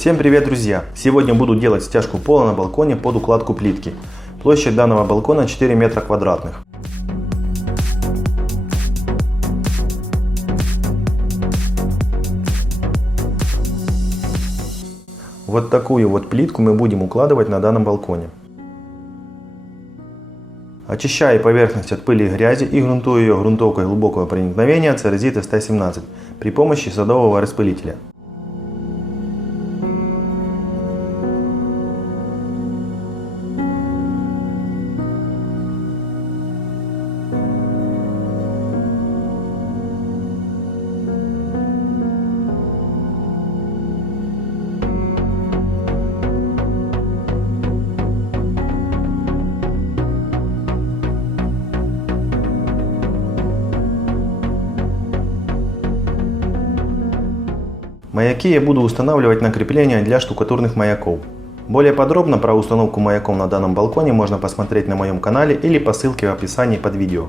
Всем привет, друзья! Сегодня буду делать стяжку пола на балконе под укладку плитки. Площадь данного балкона 4 метра квадратных. Вот такую вот плитку мы будем укладывать на данном балконе. Очищаю поверхность от пыли и грязи и грунтую ее грунтовкой глубокого проникновения Cerazite T17 при помощи садового распылителя. Маяки я буду устанавливать на крепление для штукатурных маяков. Более подробно про установку маяков на данном балконе можно посмотреть на моем канале или по ссылке в описании под видео.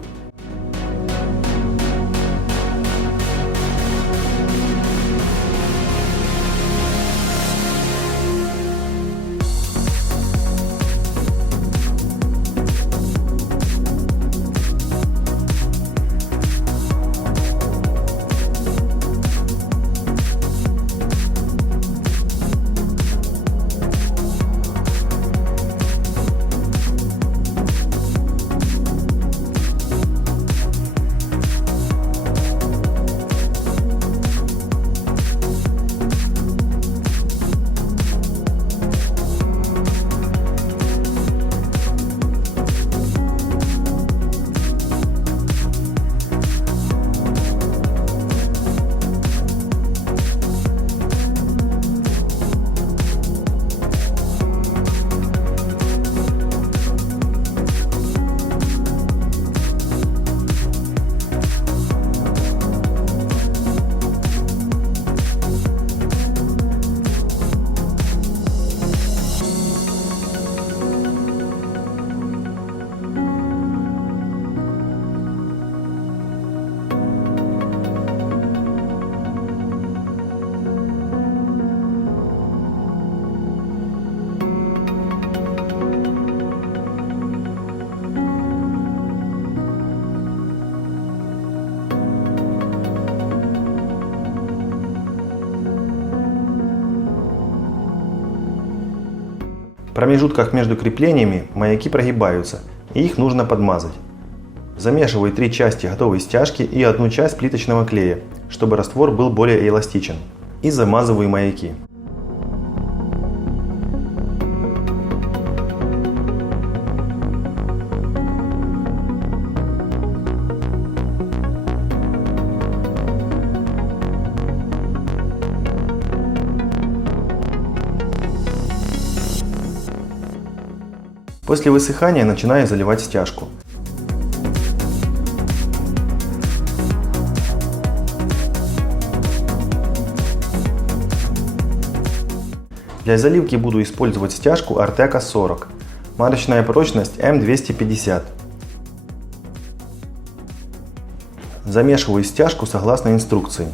В промежутках между креплениями маяки прогибаются, и их нужно подмазать. Замешиваю 3 части готовой стяжки и 1 часть плиточного клея, чтобы раствор был более эластичен. И замазываю маяки. После высыхания начинаю заливать стяжку. Для заливки буду использовать стяжку Arteca 40. Марочная прочность М250. Замешиваю стяжку согласно инструкции.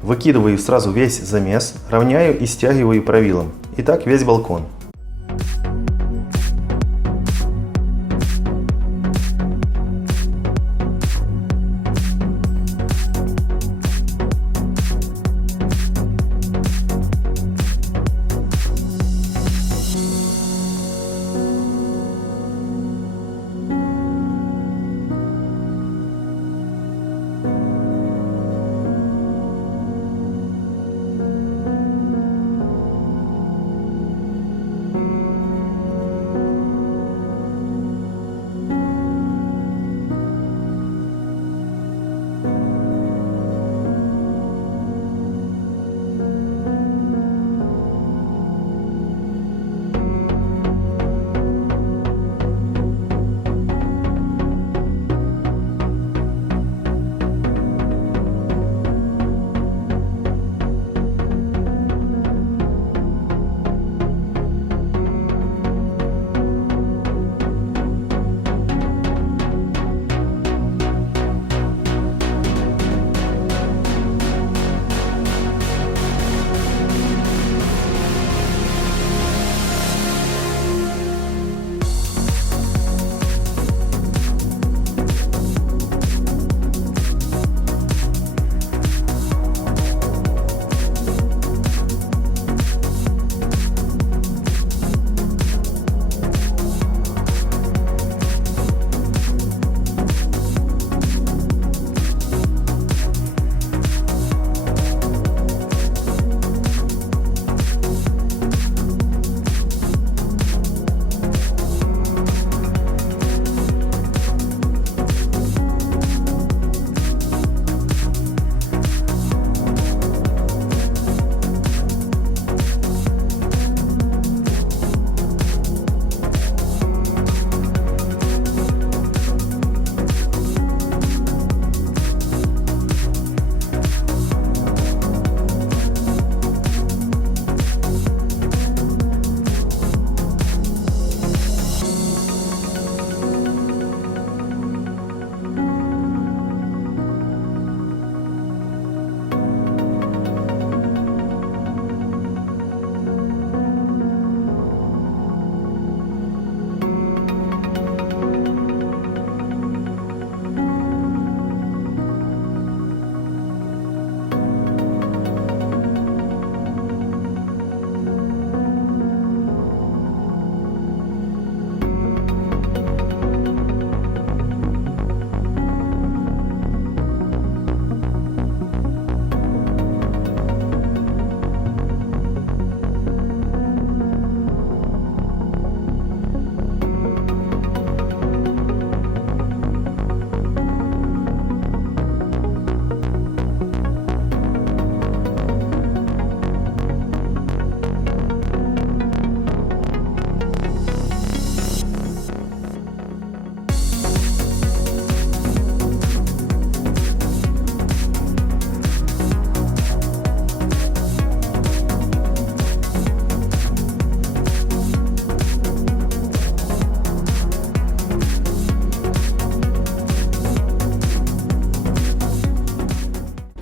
Выкидываю сразу весь замес, равняю и стягиваю правилом. И так весь балкон.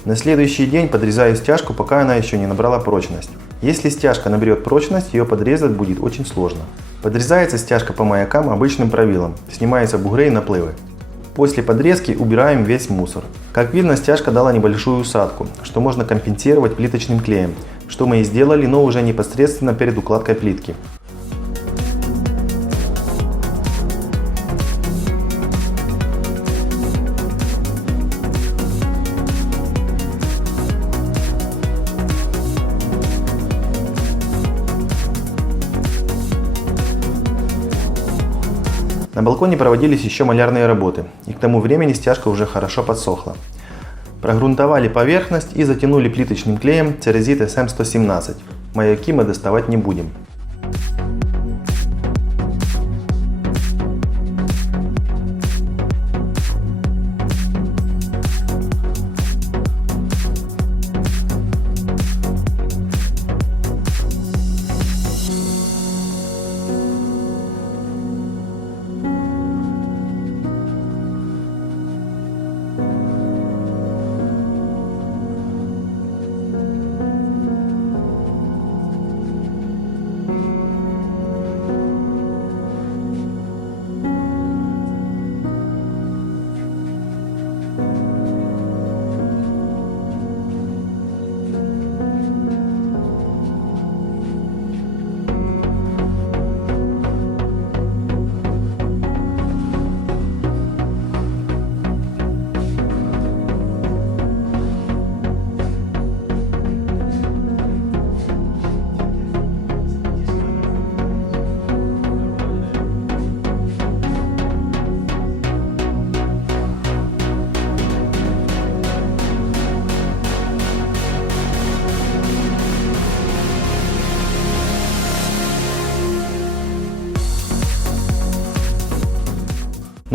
На следующий день подрезаю стяжку, пока она еще не набрала прочность. Если стяжка наберет прочность, ее подрезать будет очень сложно. Подрезается стяжка по маякам обычным правилом, снимаются бугры и наплывы. После подрезки убираем весь мусор. Как видно, стяжка дала небольшую усадку, что можно компенсировать плиточным клеем, что мы и сделали, но уже непосредственно перед укладкой плитки. На балконе проводились еще малярные работы, и к тому времени стяжка уже хорошо подсохла. Прогрунтовали поверхность и затянули плиточным клеем Ceresit SM117. Маяки мы доставать не будем.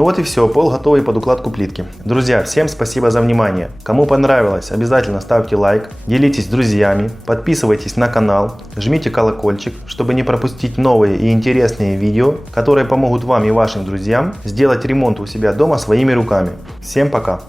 Ну вот и все, пол готовый под укладку плитки. Друзья, всем спасибо за внимание. Кому понравилось, обязательно ставьте лайк, делитесь с друзьями, подписывайтесь на канал, жмите колокольчик, чтобы не пропустить новые и интересные видео, которые помогут вам и вашим друзьям сделать ремонт у себя дома своими руками. Всем пока!